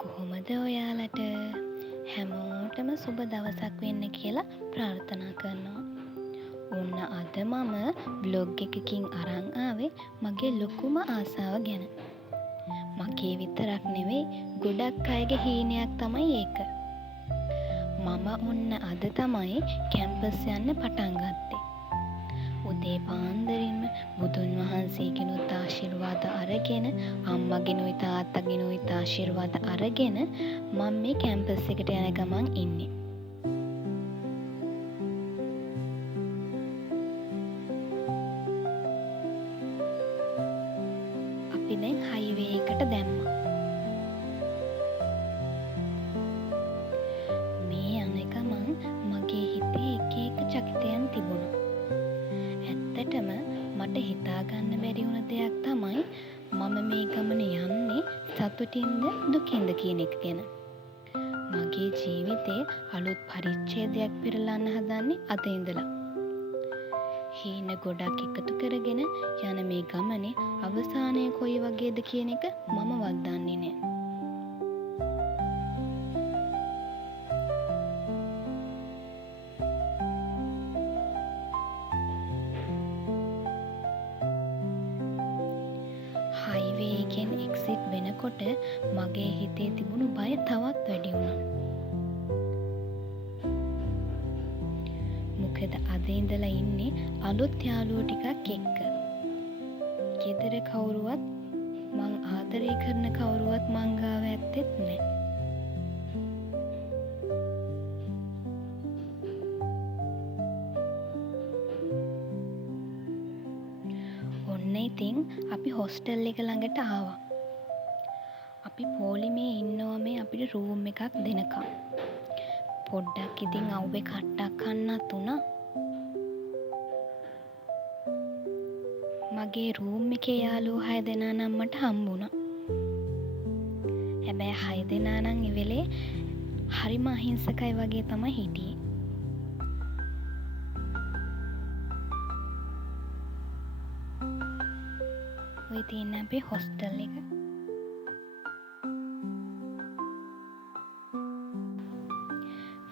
කොහොමද ඔයාලට? හැමෝටම සුබ දවසක් වෙන්න කියලා ප්‍රාර්ථනා කරනවා. ඔන්න අද මම බ්ලොග් එකකින් අරන් ආවේ මගේ ලොකුම ආසාව ගැන. මගේ විතරක් නෙවෙයි ගොඩක් අයගේ හීනයක් තමයි ඒක. මම ඔන්න අද තමයි කැම්පස් යන්න පටන් ගත්තේ. උදේ පාන්දරින්ම බුදුන් වහන්සේගෙනුත් ආශිර්වාද අරගෙන අම්මගෙනුයි තාත්තගෙනුයි ආශිර්වාද අරගෙන මම මේ කැම්පස් එකට යන ගමන් ඉන්නේ. අපි දැන් හයිවේ එකට දැම්මා. මේ යන ගමන් මගේ හිතේ එක එක චකිතයන් තිබුණා. ඇත්තටම මට හිතාගන්න බැරි වුණ දෙයක් තමයි මම මේ ගමන යන්නේ සතුටින්ද දුකින්ද කියන එක ගැන. මගේ ජීවිතේ අලුත් පරිච්ඡේදයක් පෙරලන්න හදන්නේ අද ඉඳලා. හීන ගොඩක් එකතු කරගෙන යන මේ ගමනේ අවසානය කොයි වගේද කියන එක මම වදන්නේ නෑ. හයිවේ එකෙන් එක්සිට් වෙනකොට මගේ හිතේ තිබුණු බය තවත් වැඩි වුණා. මොකද අද ඉඳලා ඉන්නේ අලුත් යාළුවෝ ටිකක් එක්ක. ගෙදර කවුරුවත් මං ආදරය කරන කවුරුවත් මං ගාව ඇත්තෙත් නෑ. ඔන්න ඉතින් අපි හොස්ටල් එක ළඟට ආවා. අපි පොලිමේ ඉන්නවා මේ අපිට රූම් එකක් දෙනකම්. පොඩ්ඩක් ඉතින් අවුවේ කට්ටක් කන්නත් උනා. මගේ රූම් එකේ යාළුවෝ 6 දෙනා නම් මට හම්බුණා. හැබැයි 6 දෙනා නම් ඉවෙලේ හරිම අහිංසකයි වගේ තමයි හිටියේ. ඔය තියෙන අපේ හොස්ටල් එක.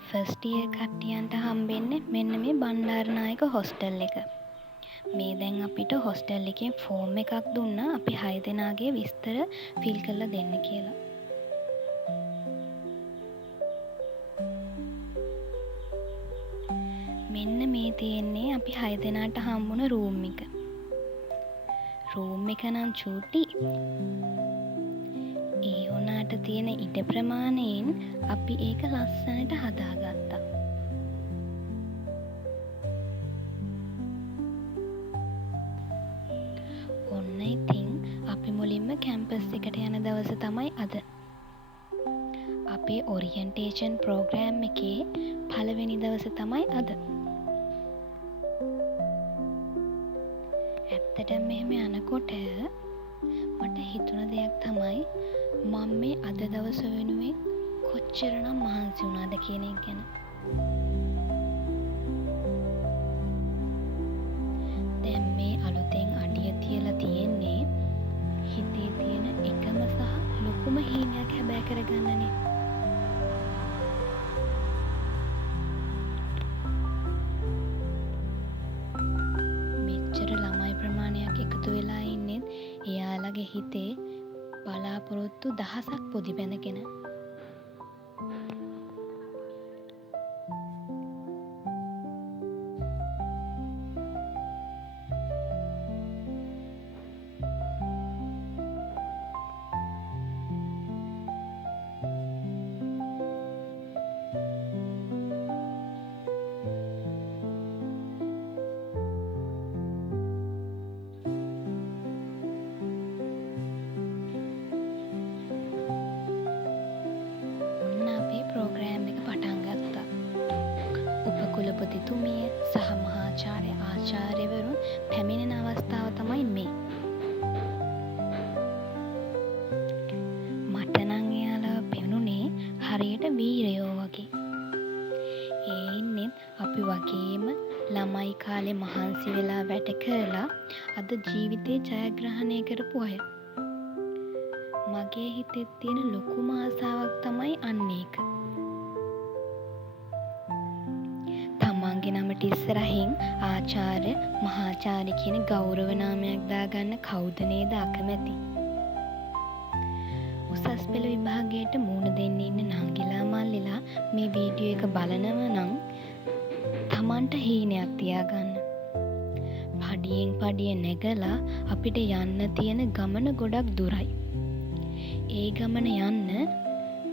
ෆස්ට් ඉයර් කට්ටියන්ට හම්බෙන්නේ මෙන්න මේ බණ්ඩාරනායක හොස්ටල් එක. මේ දැන් අපිට හොස්ටල් එකෙන් ෆෝම් එකක් දුන්නා අපි 6 දෙනාගේ විස්තර ෆිල් කරලා දෙන්න කියලා. මෙන්න මේ තියෙන්නේ අපි 6 දෙනාට හම්බුණ රූම් එක. රූම් එක නම් චූටි. ඒ වුණාට තියෙන ඉඩ ප්‍රමාණයෙන් අපි ඒක ලස්සනට හදාගත්තා. ඔන්න ඉතින් අපි මුලින්ම කැම්පස් එකට යන දවස තමයි අද. අපේ ඔරියන්ටේෂන් ප්‍රෝග්‍රෑම් එකේ පළවෙනි දවස තමයි අද. ඇත්තටම මෙහෙම යනකොට මට හිතුණ දෙයක් තමයි මම මේ අද දවස වෙනුවෙන් කොච්චරනම් මහන්සි වුණාද කියන එක ගැන. දැන් මේ අලුතෙන් අඩිය තියලා තියෙන්නේ හිතේ තියෙන එකම සහ ලොකුම හීනයක් හැබෑ කරගන්නනේ. මෙච්චර ළමයි ප්‍රමාණයක් එකතු වෙලා ඉන්නේ එයාලගේ හිතේ බලාපොරොත්තු දහසක් පොදි බැඳගෙන. උපකුලපතිතුමිය සහ මහාචාර්ය ආචාර්යවරුන් පැමිණෙන අවස්ථාව තමයි මේ. මට නම් එයාලා පෙනුනේ හරියට වීරයෝ වගේ. ඒ ඉන්නේ අපි වගේම ළමයි කාලේ මහන්සි වෙලා වැඩ කරලා අද ජීවිතේ ජයග්‍රහණය කරපු අය. මගේ හිතේ තියෙන ලොකුම ආසාවක් තමයි අන්න ඒක. තමන්ගේ නමට ඉස්සරහින් ආචාර්ය මහාචාර්ය කියන ගෞරව නාමයක් දාගන්න කවුද නේද අකමැති? උසස් පෙළ විභාගයට මුහුණ දෙන්න ඉන්න නංගිලා මල්ලිලා මේ වීඩියෝ එක බලනව නම් තමන්ට හීනයක් තියාගන්න. පඩියෙන් පඩිය නැගලා අපිට යන්න තියෙන ගමන ගොඩක් දුරයි. ඒ ගමන යන්න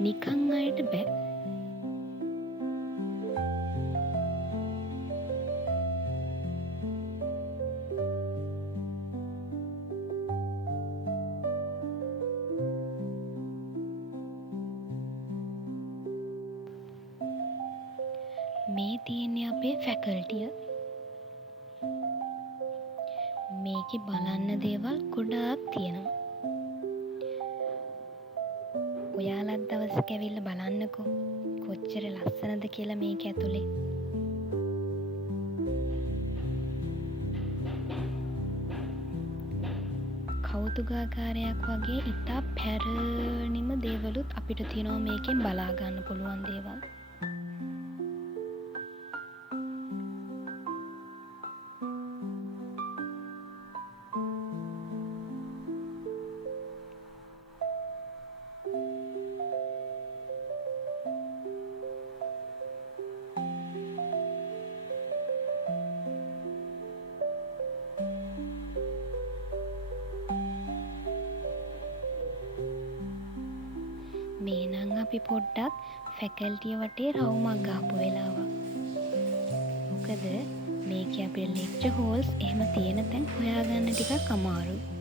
නිකන් අයට බෑ. මේ තියෙන්නේ අපේ ෆැකල්ටිය. මේකේ බලන්න දේවල් ගොඩාක් තියෙනවා. ඔයාලත් දවසක ඇවිල්ලා බලන්නකෝ කොච්චර ලස්සනද කියලා මේක ඇතුලේ. කෞතුකාගාරයක් වගේ ඉතා පැරණිම දේවලුත් අපිට තියෙනවා මේකෙන් බලා ගන්න පුළුවන් දේවල්. මේ නම් අපි පොඩ්ඩක් ෆැකල්ටිය වටේ රවුමක් ගහපු වෙලාවක්. මොකද මේකේ අපේ ලෙක්චර් හෝල්ස් එහෙම තියෙන තැන් හොයාගන්න ටිකක් අමාරුයි.